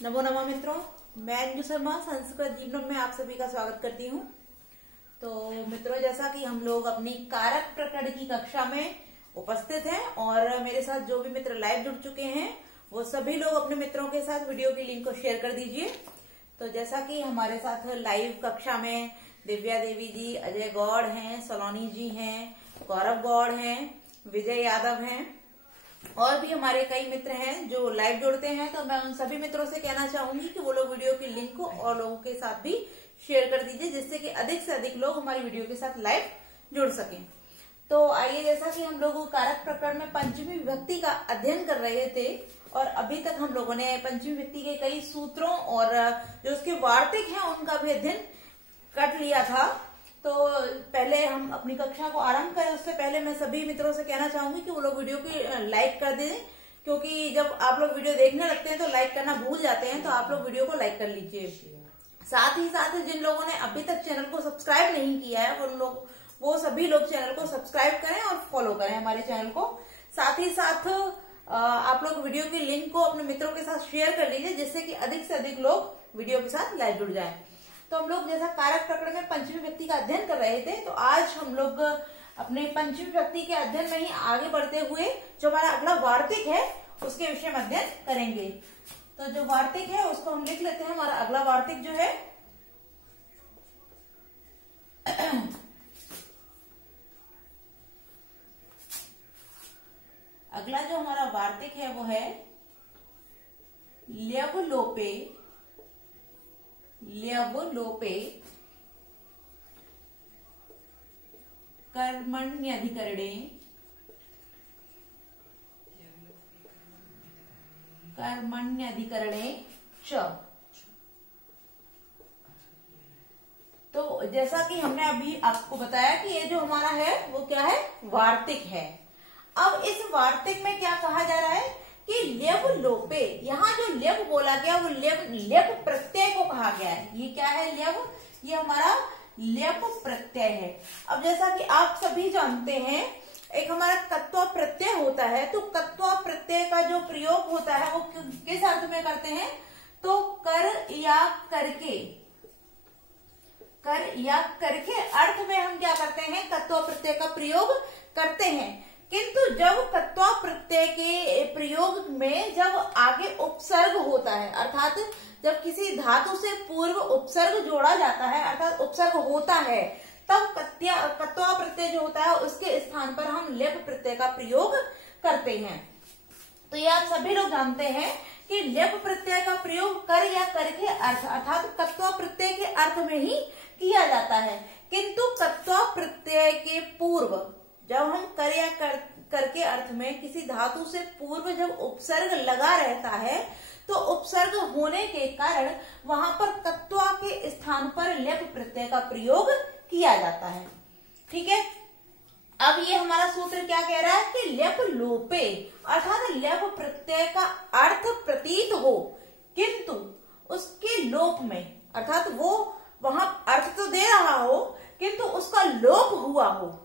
नमो नमः मित्रों, मैं अंजू शर्मा संस्कृत जीवनम में आप सभी का स्वागत करती हूँ। तो मित्रों, जैसा कि हम लोग अपनी कारक प्रकरण की कक्षा में उपस्थित हैं और मेरे साथ जो भी मित्र लाइव जुड़ चुके हैं वो सभी लोग अपने मित्रों के साथ वीडियो की लिंक को शेयर कर दीजिए। तो जैसा कि हमारे साथ लाइव कक्षा में दिव्या देवी जी, अजय गौड़ हैं, सलोनी जी हैं, गौरव गौड़ हैं, विजय यादव हैं और भी हमारे कई मित्र हैं जो लाइव जुड़ते हैं। तो मैं उन सभी मित्रों से कहना चाहूंगी कि वो लोग वीडियो की लिंक को और लोगों के साथ भी शेयर कर दीजिए, जिससे कि अधिक से अधिक लोग हमारी वीडियो के साथ लाइव जुड़ सकें। तो आइए, जैसा कि हम लोग कारक प्रकरण में पंचमी विभक्ति का अध्ययन कर रहे थे और अभी तक हम लोगों ने पंचमी विभक्ति के कई सूत्रों और जो उसके वार्तिक हैं उनका भी अध्ययन कर लिया था। तो पहले हम अपनी कक्षा को आरंभ करें उससे पहले मैं सभी मित्रों से कहना चाहूंगी कि वो लोग वीडियो की लाइक कर दें, क्योंकि जब आप लोग वीडियो देखने लगते हैं तो लाइक करना भूल जाते हैं। तो आप लोग वीडियो को लाइक कर लीजिए। साथ ही साथ जिन लोगों ने अभी तक चैनल को सब्सक्राइब नहीं किया है वो सभी लोग चैनल को सब्सक्राइब करें और फॉलो करें हमारे चैनल को। साथ ही साथ आप लोग वीडियो की लिंक को अपने मित्रों के साथ शेयर कर लीजिए, जिससे कि अधिक से अधिक लोग वीडियो के साथ लाइव जुड़ जाएं। तो हम लोग जैसा कारक प्रकरण में पंचमी विभक्ति का अध्ययन कर रहे थे, तो आज हम लोग अपने पंचमी विभक्ति के अध्ययन में ही आगे बढ़ते हुए जो हमारा अगला वार्तिक है उसके विषय में अध्ययन करेंगे। तो जो वार्तिक है उसको हम लिख लेते हैं। हमारा अगला वार्तिक जो है अगला जो हमारा वार्तिक है वो है ल्यवलोपे कर्मण्यधिकरणे च। तो जैसा कि हमने अभी आपको बताया कि ये जो हमारा है वो क्या है, वार्तिक है। अब इस वार्तिक में क्या कहा जा रहा है कि ल्यवलोपे, यहाँ जो ल्यव बोला गया वो ल्यव प्रत्यय को कहा गया है। ये क्या है, ल्यव, ये हमारा ल्यव प्रत्यय है। अब जैसा कि आप सभी जानते हैं, एक हमारा कत्वा प्रत्यय होता है। तो कत्वा प्रत्यय का जो प्रयोग होता है वो किस अर्थ में करते हैं, तो कर या करके अर्थ में हम क्या करते हैं, कत्वा प्रत्यय का प्रयोग करते हैं। किंतु जब कत्वा प्रत्यय के प्रयोग में जब आगे उपसर्ग होता है, अर्थात जब किसी धातु से पूर्व उपसर्ग जोड़ा जाता है, अर्थात उपसर्ग होता है, तब कत्वा प्रत्यय जो होता है उसके स्थान पर हम ल्यप प्रत्यय का प्रयोग करते हैं। तो ये आप सभी लोग जानते हैं कि ल्यप प्रत्यय का प्रयोग कर या कर के अर्थ, अर्थात कत्वा प्रत्यय के अर्थ में ही किया जाता है। किंतु कत्वा प्रत्यय के पूर्व जब हम कर या कर के अर्थ में किसी धातु से पूर्व जब उपसर्ग लगा रहता है, तो उपसर्ग होने के कारण वहां पर कत्वा के स्थान पर ल्यप प्रत्यय का प्रयोग किया जाता है। ठीक है। अब ये हमारा सूत्र क्या कह रहा है कि ल्यप लोपे, अर्थात ल्यप प्रत्यय का अर्थ प्रतीत हो किंतु उसके लोप में, अर्थात वो वहां अर्थ तो दे रहा हो किंतु उसका लोप हुआ हो,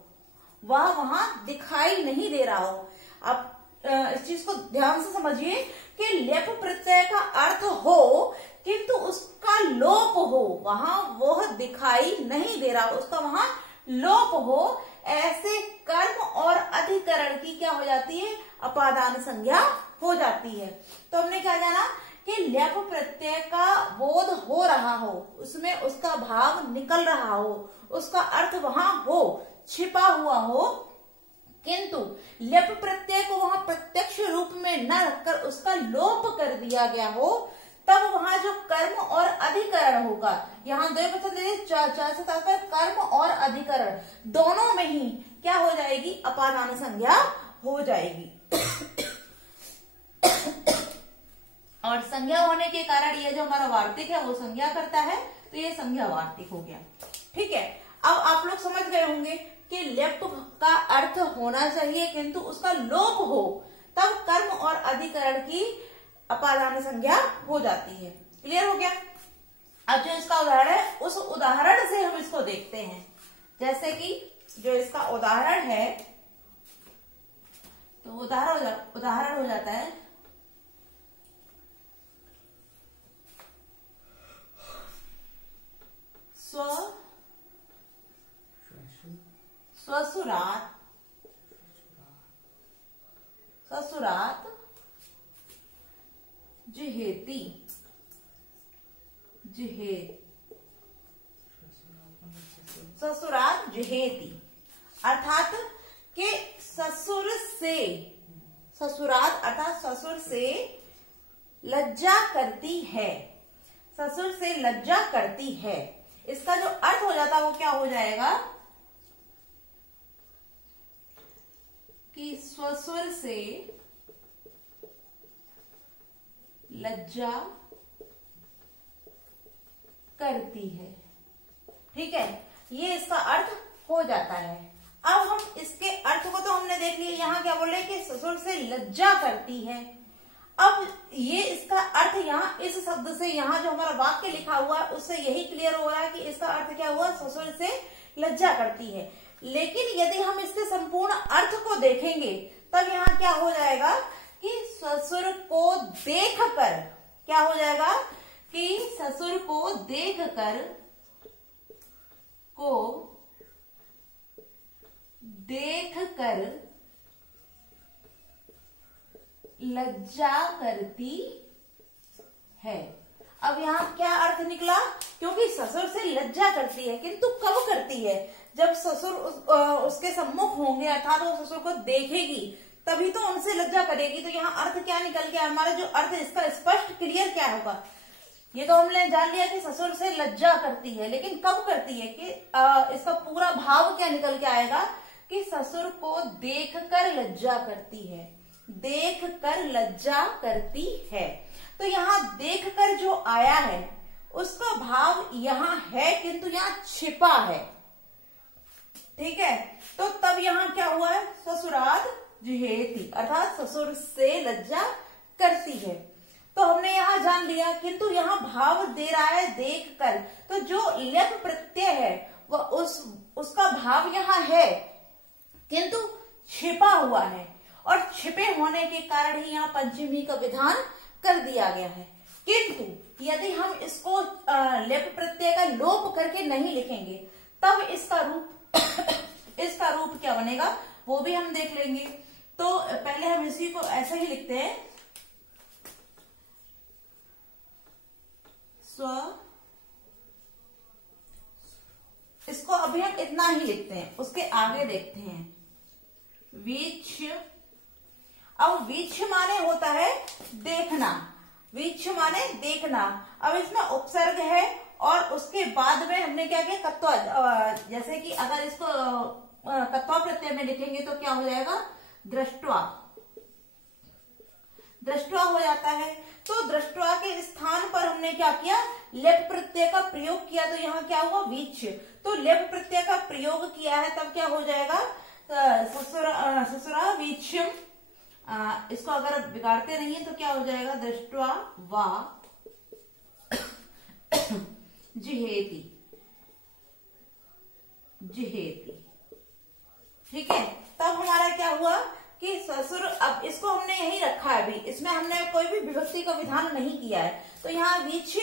वह वहां दिखाई नहीं दे रहा हो। अब इस चीज को ध्यान से समझिए कि ल्यप प्रत्यय का अर्थ हो किंतु उसका लोप हो, वहां वह दिखाई नहीं दे रहा हो, उसका वहां लोप हो, ऐसे कर्म और अधिकरण की क्या हो जाती है, अपादान संज्ञा हो जाती है। तो हमने क्या जाना कि ल्यप प्रत्यय का बोध हो रहा हो, उसमें उसका भाव निकल रहा हो, उसका अर्थ वहां हो, छिपा हुआ हो, किंतु ल्यप प्रत्यय को वहां प्रत्यक्ष रूप में न रखकर उसका लोप कर दिया गया हो, तब वहां जो कर्म और अधिकरण होगा, यहाँ दो बच्चे चार से तात्पर्य कर्म और अधिकरण दोनों में ही क्या हो जाएगी, अपादान संज्ञा हो जाएगी। और संज्ञा होने के कारण ये जो हमारा वार्तिक है वो संज्ञा करता है, तो ये संज्ञा वार्तिक हो गया। ठीक है। अब आप लोग समझ गए होंगे कि ल्यप का अर्थ होना चाहिए किंतु उसका लोप हो, तब कर्म और अधिकरण की अपादान संज्ञा हो जाती है। क्लियर हो गया। अब जो इसका उदाहरण है उस उदाहरण से हम इसको देखते हैं। जैसे कि जो इसका उदाहरण है, तो उदाहरण हो जाता है स्वसुरात जिहेति ससुरात जिहेति, अर्थात के ससुर से, ससुरात अर्थात ससुर से लज्जा करती है, ससुर से लज्जा करती है। इसका जो अर्थ हो जाता है वो क्या हो जाएगा कि ससुर से लज्जा करती है। ठीक है, ये इसका अर्थ हो जाता है। अब हम इसके अर्थ को तो हमने देख लिया, यहाँ क्या बोल रहे हैं कि ससुर से लज्जा करती है। अब ये इसका अर्थ यहाँ इस शब्द से, यहाँ जो हमारा वाक्य लिखा हुआ है उससे यही क्लियर हो रहा है कि इसका अर्थ क्या हुआ, ससुर से लज्जा करती है। लेकिन यदि हम इसके संपूर्ण अर्थ को देखेंगे तब यहाँ क्या हो जाएगा कि ससुर को देखकर, क्या हो जाएगा कि ससुर को देखकर लज्जा करती है। अब यहाँ क्या अर्थ निकला, क्योंकि ससुर से लज्जा करती है, किंतु कब करती है, जब ससुर उसके सम्मुख होंगे, अर्थात वो ससुर को देखेगी तभी तो उनसे लज्जा करेगी। तो यहाँ अर्थ क्या निकल गया हमारा, जो अर्थ इसका स्पष्ट क्लियर क्या होगा, ये तो हमने जान लिया कि ससुर से लज्जा करती है, लेकिन कब करती है कि इसका पूरा भाव क्या निकल के आएगा कि ससुर को देखकर लज्जा करती है, देखकर लज्जा करती है। तो यहाँ देखकर जो आया है उसका भाव यहाँ है, किंतु यहाँ छिपा है। ठीक है, तो तब यहाँ क्या हुआ है, ससुरात जिहेति, अर्थात ससुर से लज्जा करती है। तो हमने यहाँ जान लिया, किंतु यहाँ भाव दे रहा है देखकर, तो जो लेप प्रत्यय है वह उसका भाव यहाँ है किंतु छिपा हुआ है, और छिपे होने के कारण ही यहाँ पंचमी का विधान कर दिया गया है। किंतु यदि हम इसको लेप प्रत्यय का लोप करके नहीं लिखेंगे तब इसका रूप क्या बनेगा वो भी हम देख लेंगे। तो पहले हम इसी को ऐसे ही लिखते हैं, इसको अभी हम इतना ही लिखते हैं, उसके आगे देखते हैं वीक्ष। अब वीक्ष माने होता है देखना, वीक्ष माने देखना। अब इसमें उपसर्ग है और उसके बाद में हमने क्या किया, कत्वा, जैसे कि अगर इसको कत्वा प्रत्यय में लिखेंगे तो क्या हो जाएगा, दृष्टवा, दृष्टवा हो जाता है। तो दृष्टवा के स्थान पर हमने क्या किया, लेप प्रत्यय का प्रयोग किया, तो यहाँ क्या हुआ, वीक्ष। तो लेप प्रत्यय का प्रयोग किया है तब क्या हो जाएगा, ससुरा वीक्षम। इसको अगर बिगाड़ते नहीं है तो क्या हो जाएगा, दृष्टवा वा जिहेति, जिहेति। ठीक है, तब हमारा क्या हुआ कि ससुर, अब इसको हमने यही रखा है, अभी इसमें हमने कोई भी विभक्ति का विधान नहीं किया है। तो यहाँ वीक्ष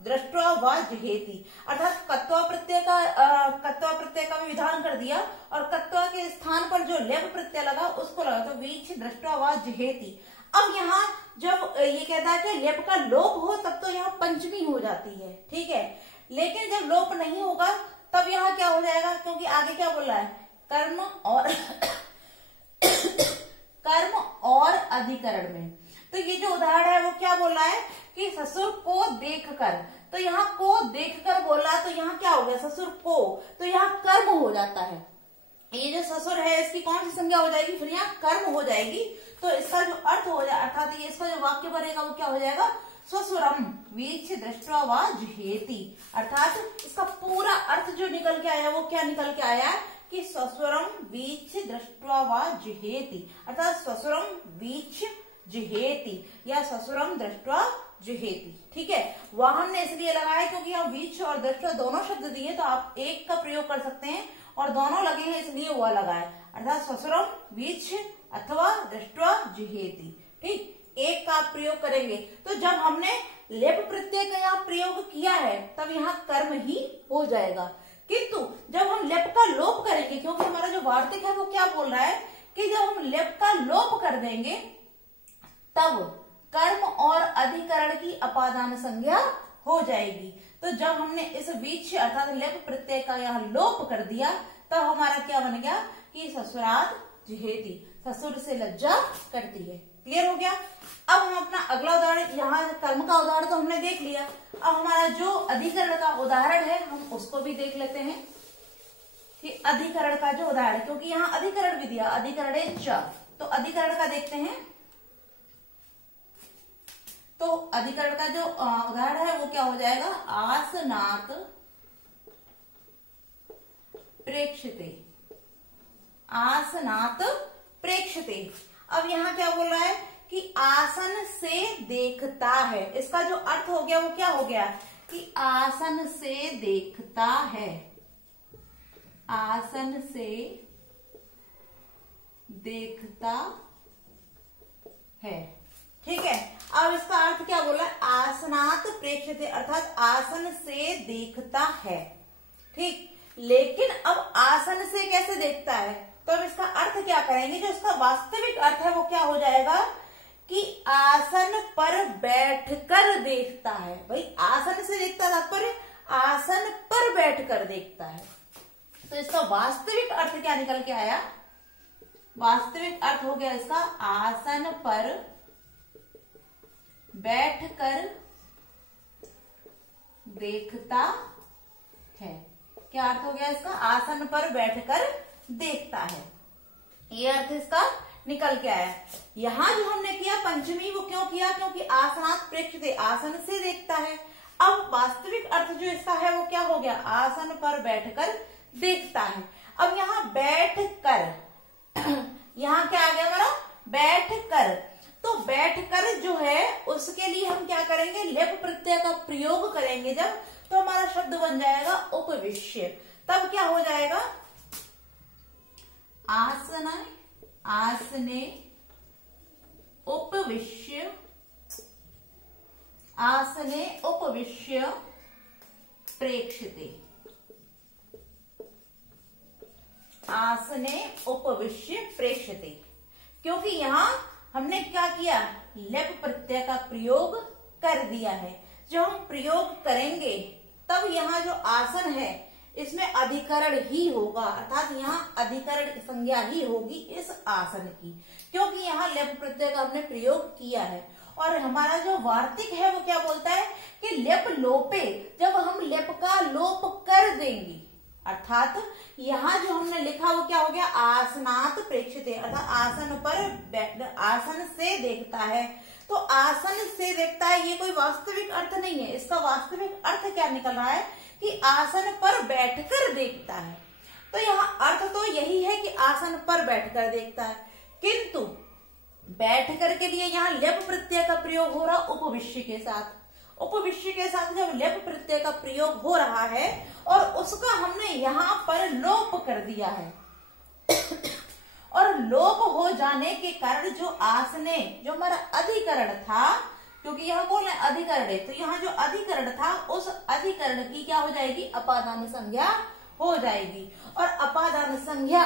दृष्टवा व जिहेति, अर्थात कत्वा प्रत्यय का भी विधान कर दिया और कत्वा के स्थान पर जो लेप प्रत्यय लगा उसको लगा, तो वीक्ष दृष्टवा व जिहेति। अब यहाँ जब ये कहता है कि लेप का लोप हो तब तो यहाँ पंचमी हो जाती है। ठीक है, लेकिन जब लोप नहीं होगा तब यहाँ क्या हो जाएगा, क्योंकि आगे क्या बोल रहा है, कर्म और अधिकरण में। तो ये जो उदाहरण है वो क्या बोल रहा है कि ससुर को देखकर, तो यहाँ को देखकर बोला, तो यहाँ क्या हो गया, ससुर को, तो यहाँ कर्म हो जाता है। ये जो ससुर है इसकी कौन सी संज्ञा हो जाएगी, फिर यहाँ कर्म हो जाएगी। तो इसका जो अर्थ हो जाए, अर्थात ये इसका जो वाक्य बनेगा वो क्या हो जाएगा, स्वसुरम वीक्ष दृष्टवा वा जिहेति। अर्थात इसका पूरा अर्थ जो निकल के आया वो क्या निकल के आया कि स्वसुरम वीक्ष दृष्टवा वा जिहेति, अर्थात स्वसुरम वीक्ष जिहेति या ससुरम दृष्टवा जिहेति। ठीक है, वह हमने इसलिए लगाया क्योंकि यहाँ वीक्ष और दृष्टवा दोनों शब्द दिए, तो आप एक का प्रयोग कर सकते हैं और दोनों लगे हैं इसलिए वह लगाए, अर्थात ससुरम वीक्ष अथवा दृष्टवा जिहेति। ठीक, एक का आप प्रयोग करेंगे। तो जब हमने लेप प्रत्यय का यहाँ प्रयोग किया है तब यहाँ कर्म ही हो जाएगा। किंतु जब हम लेप का लोप करेंगे, क्योंकि हमारा जो वार्तिक है वो क्या बोल रहा है कि जब हम लेप का लोप कर देंगे तब कर्म और अधिकरण की अपादान संज्ञा हो जाएगी। तो जब हमने इस बीच अर्थात लेप प्रत्यय का यहाँ लोप कर दिया तब हमारा क्या बन गया कि ससुरात जिहेती, ससुर से लज्जा करती है। क्लियर हो गया। अब हम अपना अगला उदाहरण, यहाँ कर्म का उदाहरण तो हमने देख लिया, अब हमारा जो अधिकरण का उदाहरण है हम उसको भी देख लेते हैं कि अधिकरण का जो उदाहरण, क्योंकि यहाँ अधिकरण भी दिया, अधिकरण च, तो अधिकरण का देखते हैं। तो अधिकरण का जो उदाहरण है वो क्या हो जाएगा, आसनात प्रेक्षते, आसनात प्रेक्षते। अब यहाँ क्या बोल रहा है कि आसन से देखता है, इसका जो अर्थ हो गया वो क्या हो गया कि आसन से देखता है, आसन से देखता है। ठीक है। अब इसका अर्थ क्या बोला, आसनात प्रेक्षते अर्थात आसन से देखता है। ठीक, लेकिन अब आसन से कैसे देखता है, तो अब इसका अर्थ क्या करेंगे, जो इसका वास्तविक अर्थ है वो क्या हो जाएगा कि आसन पर बैठकर देखता है। भाई आसन से देखता तात्पर्य आसन पर बैठकर देखता है। तो इसका वास्तविक अर्थ क्या निकल के आया, वास्तविक अर्थ हो गया इसका आसन पर बैठकर देखता है। क्या अर्थ हो गया इसका, आसन पर बैठकर देखता है, ये अर्थ इसका निकल के आया। यहां जो हमने किया पंचमी वो क्यों किया, क्योंकि आसनात प्रेक्षते, आसन से देखता है। अब वास्तविक अर्थ जो इसका है वो क्या हो गया, आसन पर बैठकर देखता है। अब यहाँ बैठकर यहाँ क्या आ गया हमारा, बैठकर। तो बैठकर जो है उसके लिए हम क्या करेंगे, लेप प्रत्यय का प्रयोग करेंगे जब, तो हमारा शब्द बन जाएगा उपविश्य। तब क्या हो जाएगा, आसन, आसने उपविश्य, आसने उपविश्य प्रेक्षते, आसने उपविश्य प्रेक्षते। क्योंकि यहाँ हमने क्या किया, लेप प्रत्यय का प्रयोग कर दिया है। जो हम प्रयोग करेंगे तब यहाँ जो आसन है इसमें अधिकरण ही होगा, अर्थात यहाँ अधिकरण की संज्ञा ही होगी इस आसन की, क्योंकि यहाँ लेप प्रत्यय का हमने प्रयोग किया है। और हमारा जो वार्तिक है वो क्या बोलता है कि लेप लोपे, जब हम लेप का लोप कर देंगे, अर्थात यहाँ जो हमने लिखा वो क्या हो गया, आसनात प्रेक्षते अर्थात आसन पर, आसन से देखता है। तो आसन से देखता है ये कोई वास्तविक अर्थ नहीं है, इसका वास्तविक अर्थ क्या निकल रहा है कि आसन पर बैठकर देखता है। तो यहाँ अर्थ तो यही है कि आसन पर बैठकर देखता है, किंतु बैठकर के लिए यहाँ लेप प्रत्यय का प्रयोग हो रहा उपविश्य के साथ। उपविश्य के साथ जब लेप प्रत्यय का प्रयोग हो रहा है और उसका हमने यहाँ पर लोप कर दिया है और लोप हो जाने के कारण जो आसने, जो हमारा अधिकरण था, क्योंकि यहाँ बोल रहे अधिकरण है, तो यहाँ जो अधिकरण था उस अधिकरण की क्या हो जाएगी, अपादान संज्ञा हो जाएगी। और अपादान संज्ञा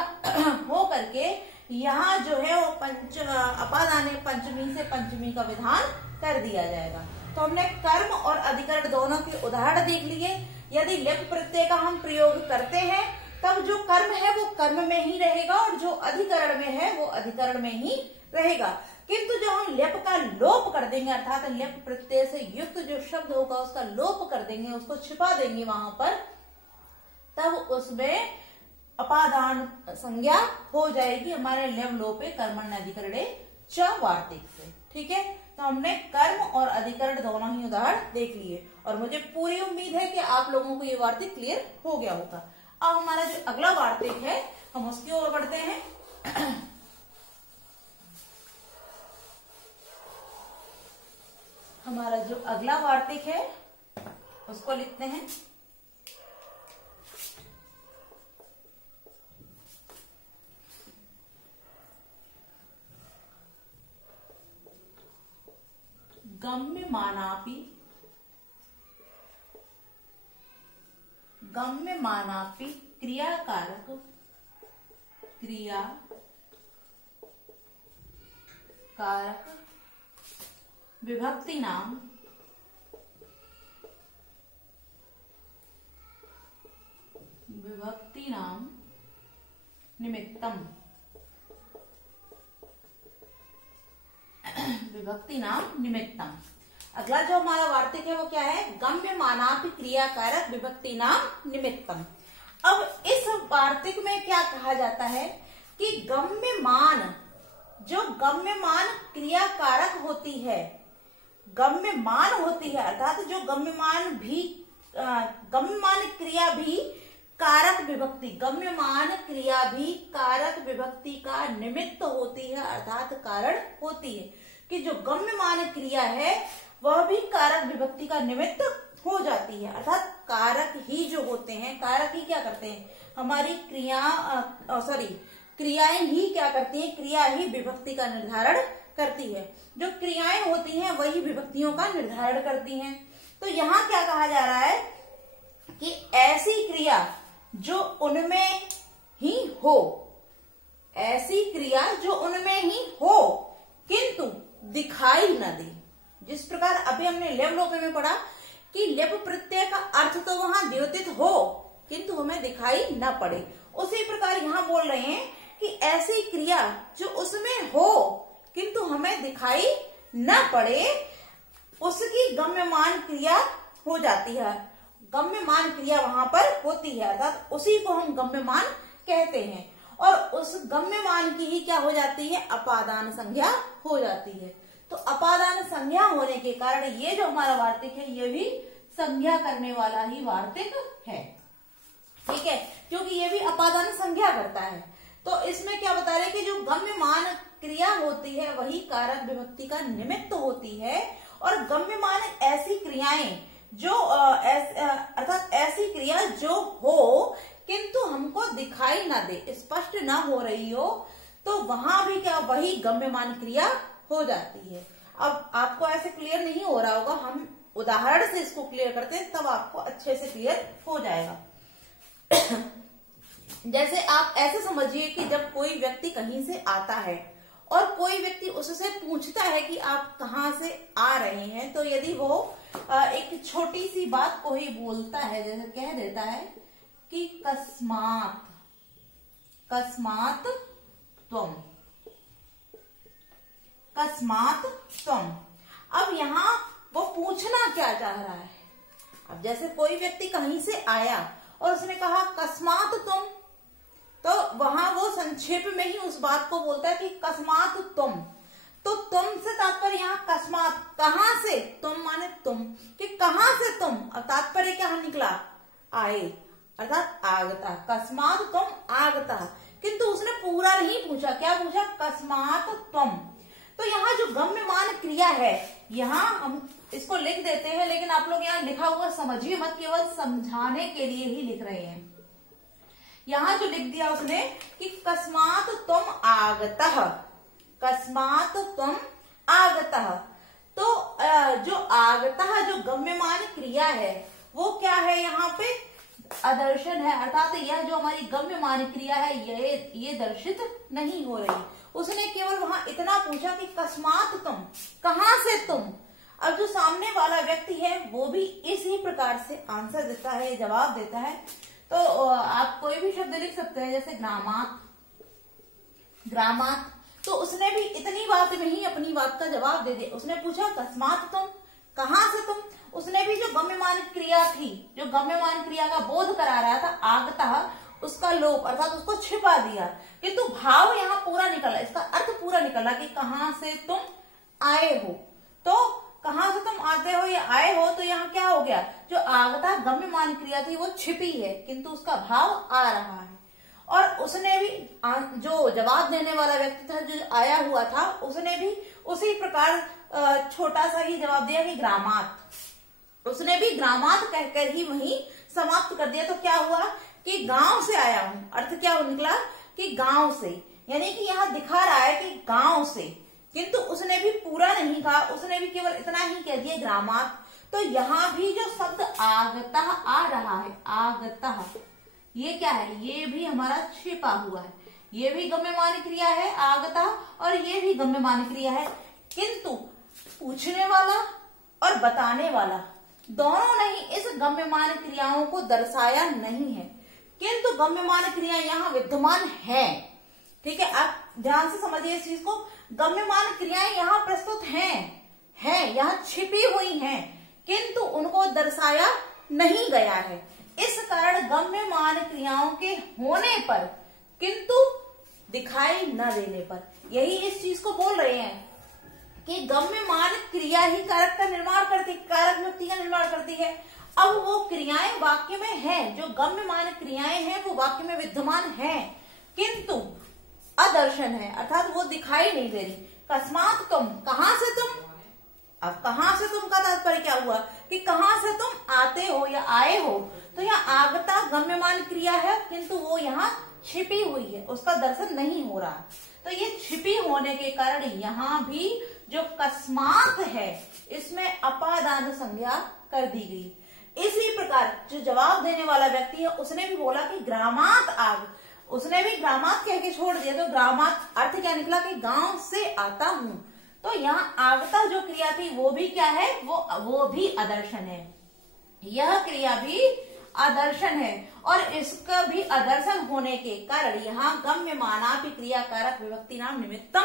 हो करके यहाँ जो है वो अपादान पंचमी से पंचमी का विधान कर दिया जाएगा। तो हमने कर्म और अधिकरण दोनों के उदाहरण देख लिए। यदि लेप प्रत्यय का हम प्रयोग करते हैं तब जो कर्म है वो कर्म में ही रहेगा और जो अधिकरण में है वो अधिकरण में ही रहेगा। किंतु जब हम लेप का लोप कर देंगे, अर्थात लेप प्रत्यय से युक्त जो शब्द होगा उसका लोप कर देंगे, उसको छिपा देंगे वहां पर, तब उसमें अपादान संज्ञा हो जाएगी हमारे लेव लोपे कर्मण्य अधिकरणे च वार्तिक से। ठीक है, तो हमने कर्म और अधिकरण दोनों ही उदाहरण देख लिए और मुझे पूरी उम्मीद है कि आप लोगों को ये वार्तिक क्लियर हो गया होगा। अब हमारा जो अगला वार्तिक है हम उसकी ओर बढ़ते हैं। हमारा जो अगला वार्तिक है उसको लिखते हैं गम्यमानापि क्रियाकारक विभक्तिनाम निमित्तम अगला जो हमारा वार्तिक है वो क्या है? गम्यमानापि क्रियाकारक विभक्तिनाम निमित्तम। अब इस वार्तिक में क्या कहा जाता है कि गम्यमान, जो गम्यमान क्रियाकारक होती है, गम्यमान होती है अर्थात जो गम्यमान क्रिया भी कारक विभक्ति, गम्यमान क्रिया भी कारक विभक्ति का निमित्त होती है अर्थात कारण होती है, कि जो गम्यमान क्रिया है वह भी कारक विभक्ति का निमित्त हो जाती है। अर्थात कारक ही जो होते हैं, कारक ही क्या करते हैं, हमारी क्रियाएं ही क्या करती हैं, क्रिया ही विभक्ति का निर्धारण करती है। जो क्रियाएं होती हैं वही विभक्तियों का निर्धारण करती हैं। तो यहाँ क्या कहा जा रहा है कि ऐसी क्रिया जो उनमें ही हो, ऐसी क्रिया जो उनमें ही हो किंतु दिखाई न दे। जिस प्रकार अभी हमने लेप लोपे में पढ़ा कि लेप प्रत्यय का अर्थ तो वहां द्योतित हो किंतु हमें दिखाई न पड़े, उसी प्रकार यहाँ बोल रहे हैं कि ऐसी क्रिया जो उसमें हो किंतु हमें दिखाई न पड़े, उसकी गम्यमान क्रिया हो जाती है, गम्यमान क्रिया वहां पर होती है, अर्थात उसी को हम गम्यमान कहते हैं। और उस गम्यमान की ही क्या हो जाती है, अपादान संज्ञा हो जाती है। तो अपादान संज्ञा होने के कारण ये जो हमारा वार्तिक है ये भी संज्ञा करने वाला ही वार्तिक है, ठीक है, क्योंकि ये भी अपादान संज्ञा करता है। तो इसमें क्या बता रहे हैं कि जो गम्यमान क्रिया होती है वही कारक विभक्ति का निमित्त होती है, और गम्यमान ऐसी क्रियाएं जो अर्थात ऐसी क्रिया जो हो किंतु हमको दिखाई ना दे, स्पष्ट ना हो रही हो, तो वहां भी क्या वही गम्यमान क्रिया हो जाती है। अब आपको ऐसे क्लियर नहीं हो रहा होगा, हम उदाहरण से इसको क्लियर करते हैं तब आपको अच्छे से क्लियर हो जाएगा। जैसे आप ऐसे समझिए कि जब कोई व्यक्ति कहीं से आता है और कोई व्यक्ति उससे पूछता है कि आप कहाँ से आ रहे हैं, तो यदि वो एक छोटी सी बात को ही बोलता है, जैसे कह देता है कि कस्मात त्वम। अब यहाँ वो पूछना क्या चाह रहा है? अब जैसे कोई व्यक्ति कहीं से आया और उसने कहा कस्मात तुम, तो वहां वो संक्षेप में ही उस बात को बोलता है कि कस्मात तुम। तो तुम से तात्पर्य यहाँ कस्मात, कहां से, तुम माने तुम, कि कहां से तुम, अब तात्पर्य क्या निकला, आए, अर्थात आगता, कस्मात तुम आगता। किंतु उसने पूरा नहीं पूछा, क्या पूछा, कस्मात तुम। तो यहाँ जो गम्यमान क्रिया है, यहाँ हम इसको लिख देते हैं, लेकिन आप लोग यहाँ लिखा हुआ समझिए मत, केवल समझाने के लिए ही लिख रहे हैं। यहाँ जो लिख दिया उसने कि कस्मात तुम आगतः, कस्मात तुम आगतः, तो जो आगतः जो गम्यमान क्रिया है वो क्या है, यहाँ पे अदर्शन है, अर्थात यह जो हमारी गम्यमान क्रिया है ये दर्शित नहीं हो रही। उसने केवल वहां इतना पूछा कि कस्मात तुम, कहां से तुम। अब जो सामने वाला व्यक्ति है वो भी इसी प्रकार से आंसर देता है, जवाब देता है। तो आप कोई भी शब्द लिख सकते हैं, जैसे ग्रामात, तो उसने भी इतनी बात में ही अपनी बात का जवाब दे दिया। उसने पूछा कस्मात तुम, कहां से तुम, उसने भी जो गम्यमान क्रिया थी, जो गम्यमान क्रिया का बोध करा रहा था आगतः, उसका लोप अर्थात उसको छिपा दिया, किंतु भाव यहाँ पूरा निकला, इसका अर्थ पूरा निकला कि कहां से तुम आए हो। तो कहां से तुम आते हो या आए हो, तो यहाँ क्या हो गया, जो आगता गम्यमान क्रिया थी वो छिपी है किंतु उसका भाव आ रहा है। और उसने भी, जो जवाब देने वाला व्यक्ति था, जो आया हुआ था, उसने भी उसी प्रकार छोटा सा ही जवाब दिया कि ग्रामात। उसने भी ग्रामात कहकर ही वहीं समाप्त कर दिया। तो क्या हुआ कि गांव से आया हूं, अर्थ क्या निकला कि गांव से, यानी कि यहाँ दिखा रहा है कि गांव से, किंतु उसने भी पूरा नहीं कहा, उसने भी केवल इतना ही कह दिया ग्रामात, तो यहाँ भी जो शब्द आगतः आ रहा है, आगतः, ये क्या है, ये भी हमारा छिपा हुआ है, ये भी गम्यमान क्रिया है आगतः, और ये भी गम्यमान क्रिया है, किंतु पूछने वाला और बताने वाला दोनों ने ही इस गम्यमान क्रियाओं को दर्शाया नहीं है, किंतु गम्यमान क्रिया यहाँ विद्यमान है। ठीक है, आप ध्यान से समझिए इस चीज को, गम्यमान क्रियाएं यहाँ प्रस्तुत हैं, यहाँ छिपी हुई हैं, किंतु उनको दर्शाया नहीं गया है। इस कारण गम्यमान क्रियाओं के होने पर किंतु दिखाई न देने पर, यही इस चीज को बोल रहे हैं कि गम्यमान क्रिया ही कारक का निर्माण करती, कारक व्यक्ति का निर्माण करती है। अब वो क्रियाएं वाक्य में हैं, जो गम्यमान क्रियाएं हैं वो वाक्य में विद्यमान हैं, किंतु अदर्शन है, अर्थात वो दिखाई नहीं दे रही। कस्मात तुम, कहां से तुम, अब कहां से तुम का तात्पर्य क्या हुआ कि कहां से तुम आते हो या आए हो, तो यहाँ आगता गम्यमान क्रिया है, किंतु वो यहाँ छिपी हुई है, उसका दर्शन नहीं हो रहा। तो ये छिपी होने के कारण यहाँ भी जो कस्मात है इसमें अपादान संज्ञा कर दी गई। इसी प्रकार जो जवाब देने वाला व्यक्ति है उसने भी बोला कि ग्रामात आग, उसने भी ग्रामात कह के छोड़ दिया, तो ग्रामात अर्थ क्या निकला कि गांव से आता हूं। तो यहाँ आगता जो क्रिया थी वो भी क्या है, वो भी अदर्शन है, यह क्रिया भी आदर्शन है, और इसका भी आदर्शन होने के कारण यहाँ गम्यमानापि क्रिया कारक विभक्ति नाम निमित्तम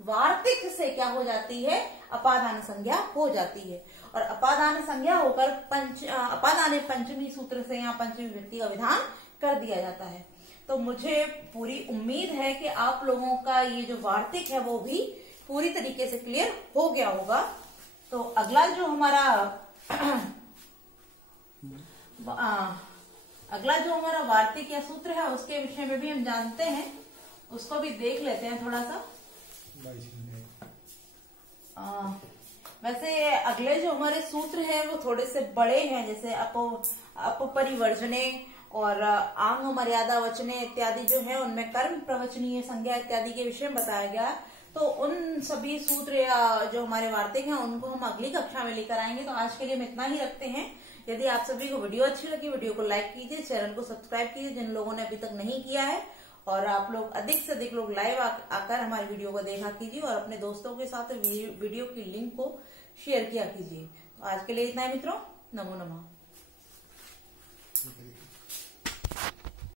वार्तिक से क्या हो जाती है, अपादान संज्ञा हो जाती है, और अपादान संज्ञा होकर अपादाने पंचमी सूत्र से यहाँ पंचमी विभक्ति का विधान कर दिया जाता है। तो मुझे पूरी उम्मीद है कि आप लोगों का ये जो वार्तिक है वो भी पूरी तरीके से क्लियर हो गया होगा। तो अगला जो हमारा वार्तिक या सूत्र है उसके विषय में भी हम जानते हैं, उसको भी देख लेते हैं थोड़ा सा। वैसे अगले जो हमारे सूत्र है वो थोड़े से बड़े हैं, जैसे अपरिवर्जने और आंग मर्यादा वचने इत्यादि जो है उनमें कर्म प्रवचनीय संज्ञा इत्यादि के विषय में बताया गया। तो उन सभी सूत्र या जो हमारे वार्तिक हैं उनको हम अगली कक्षा में लेकर आएंगे। तो आज के लिए हम इतना ही रखते हैं। यदि आप सभी को वीडियो अच्छी लगी, वीडियो को लाइक कीजिए, चैनल को सब्सक्राइब कीजिए जिन लोगों ने अभी तक नहीं किया है, और आप लोग अधिक से अधिक लोग लाइव आकर हमारी वीडियो को देखा कीजिए और अपने दोस्तों के साथ वीडियो की लिंक को शेयर किया कीजिए। तो आज के लिए इतना ही मित्रों, नमो नमः।